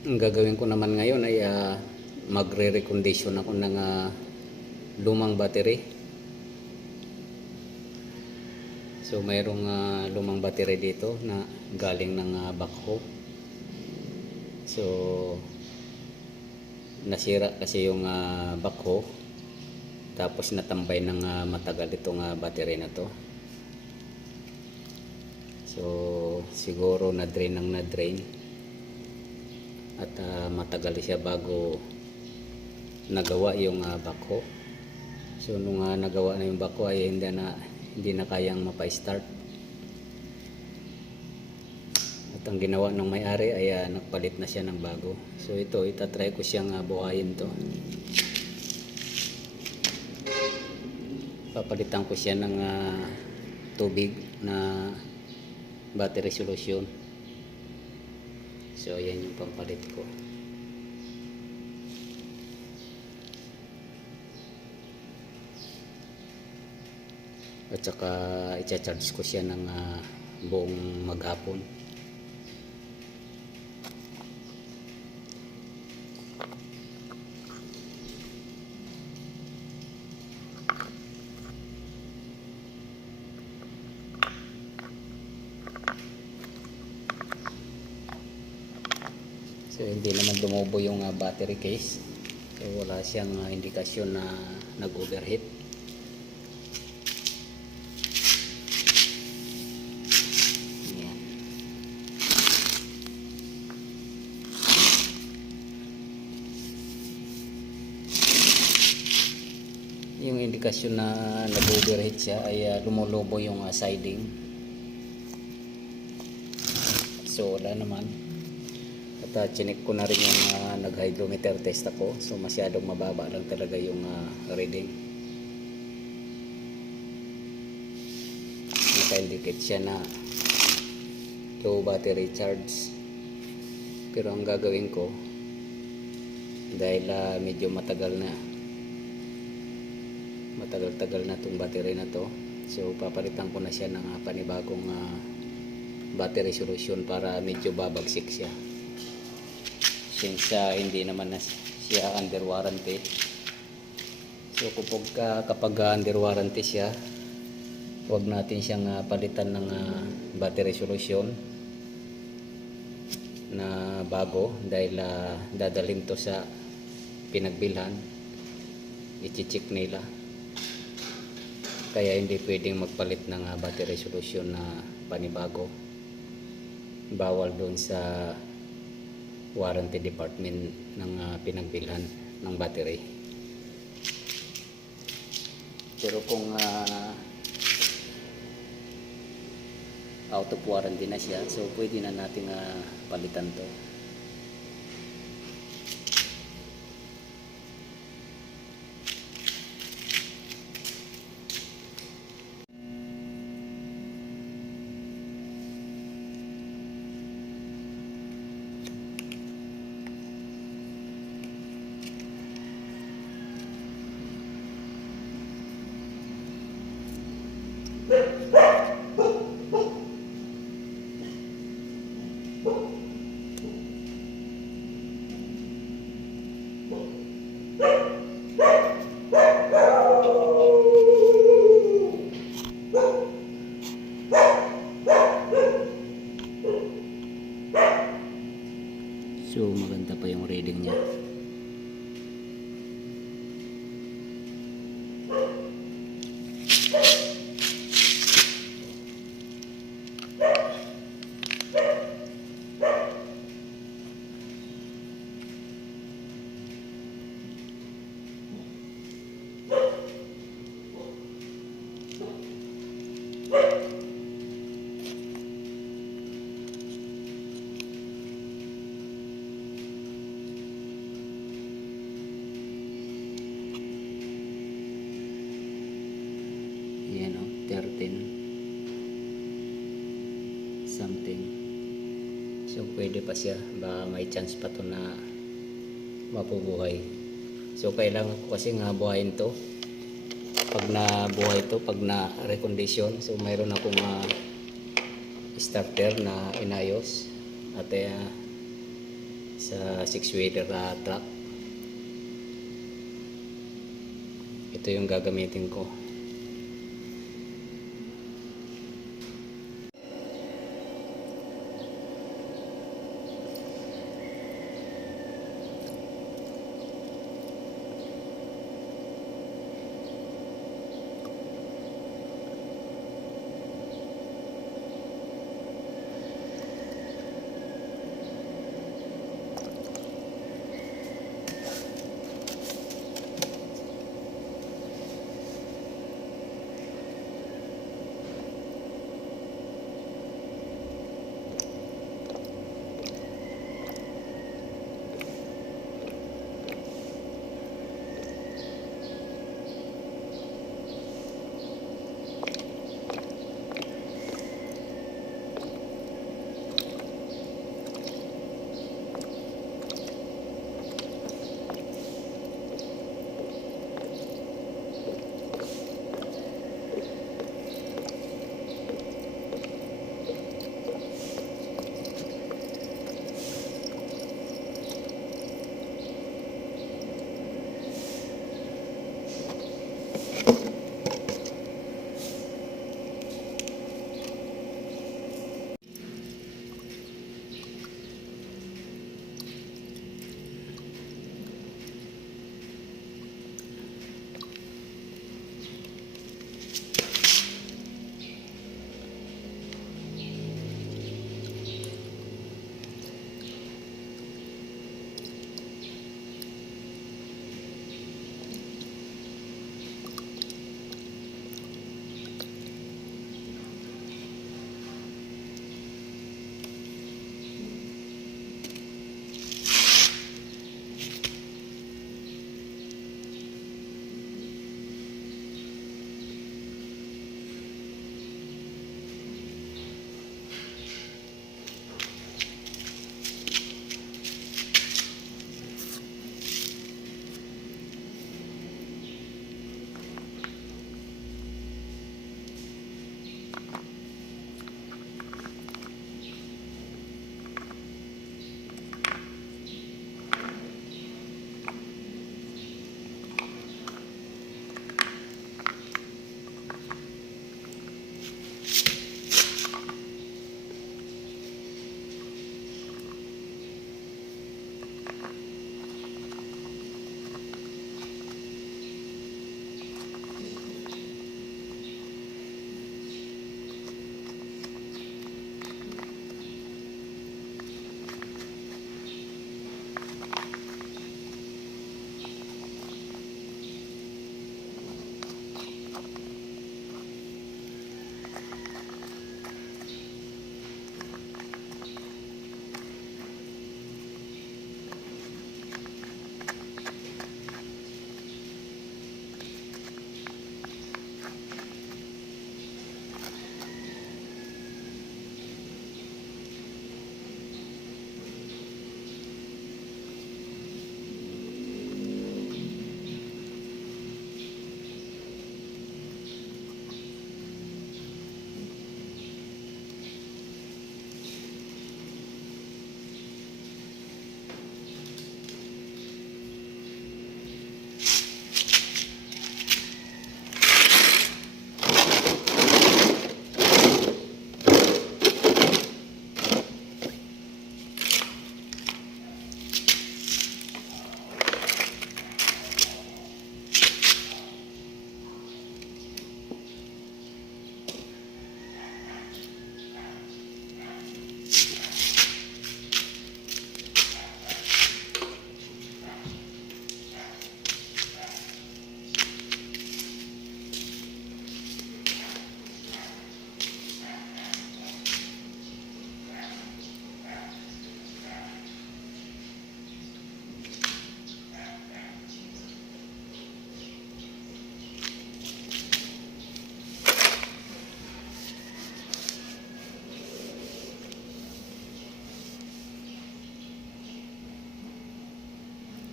Ang gagawin ko naman ngayon ay magre-recondition ako ng lumang battery. So mayroong lumang battery dito na galing ng backhoe. So nasira kasi yung backhoe, tapos natambay ng matagal itong battery na to. So siguro na-drain ng na-drain at matagal siya bago nagawa yung backhoe. So nung nagawa na yung backhoe ay hindi na kayang mapa-start. At ang ginawa ng may-ari ay nagpalit na siya ng bago. So ito, itatry ko siyang buhayin to. Papalitan ko siya ng tubig na battery solution. So ayan yung pampalit ko. At saka i-charge ko siya ng buong maghapon. So hindi naman dumubo yung battery case. So wala siyang indikasyon na nag-overheat. Yung indikasyon na nag-overheat siya ay lumulubo yung siding. So wala naman. At chinik ko na rin yung nag-hydrometer test ako. So masyadong mababa lang talaga yung reading. Naka-indicate siya na low battery charge. Pero ang gagawin ko, dahil medyo matagal na, matagal-tagal na itong battery na to, so papalitan ko na siya ng panibagong battery solution para medyo babagsik siya, since hindi naman na siya under warranty. So kapag under warranty siya, huwag natin siyang palitan ng battery solution na bago, dahil dadalhin to sa pinagbilhan, i-check nila. Kaya hindi pwedeng magpalit ng battery solution na panibago. Bawal doon sa warranty department ng pinagbilhan ng battery. Pero kung out of warranty na siya, so pwede na natin palitan to. So maganda pa yung reading niya. Yan o, 13 something. So pwede pa siya, baka may chance pa to na mapubuhay. So kailangan ko kasi nga buhayin to. Pag nabuhay to, pag na recondition, so mayroon akong starter na inayos at sa 6-wheeler truck. Ito yung gagamitin ko.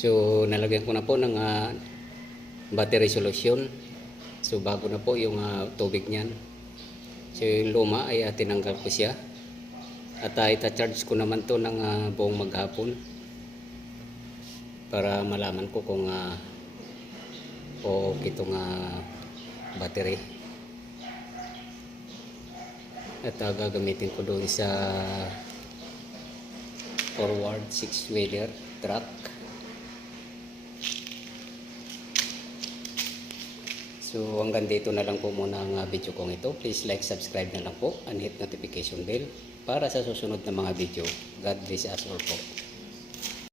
So nalagyan ko na po ng battery solution. So bago na po yung tubig niyan. So yung luma ay tinanggal ko siya. At ita-charge ko naman to ng buong maghapon. para malaman ko kung okay itong battery. At gagamitin ko doon sa forward 6-wheeler truck. So hanggang dito na lang po muna ang video kong ito. Please like, subscribe na lang po and hit notification bell para sa susunod na mga video. God bless us all po.